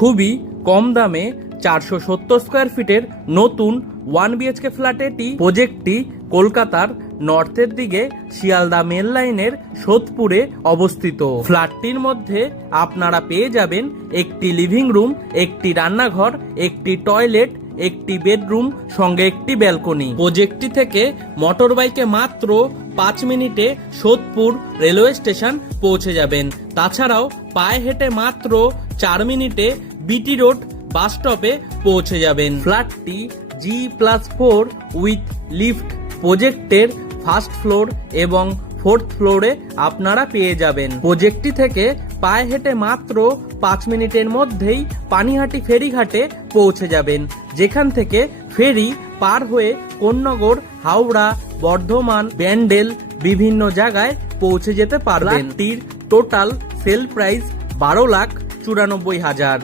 খুবই কম দামে 470 স্কোয়ার ফিটের নতুন 1 BHK ফ্ল্যাটেটি প্রজেক্টটি কলকাতার নর্থের দিকে শিয়ালদা মেল লাইনের সোদপুরে অবস্থিত। ফ্ল্যাটটির মধ্যে আপনারা পেয়ে যাবেন একটি লিভিং রুম, একটি রান্নাঘর, একটি টয়লেট, একটি বেডরুম সঙ্গে একটি ব্যালকনি। প্রজেক্টটি থেকে মোটর বাইকে মাত্র 5 মিনিটে সোদপুর রেলওয়ে স্টেশন পৌঁছে যাবেন। তাছাড়াও পায়ে হেঁটে মাত্র 4 মিনিটে বিটি রোড বাস স্টপে পৌঁছে যাবেন। ফ্ল্যাটটি G+4 উইথ লিফট। প্রজেক্টের ফার্স্ট ফ্লোর এবং 4th ফ্লোরে আপনারা পেয়ে যাবেন। প্রজেক্টটি থেকে পায়ে হেঁটে মাত্র 5 মিনিটের মধ্যেই পানিহাটি ফেরিঘাটে পৌঁছে যাবেন, যেখান থেকে ফেরি পার হয়ে কোন্নগর, হাওড়া, বর্ধমান, ব্যান্ডেল বিভিন্ন জায়গায় পৌঁছে যেতে পারবেন। ফ্ল্যাটটির টোটাল সেল প্রাইস 12,94,000।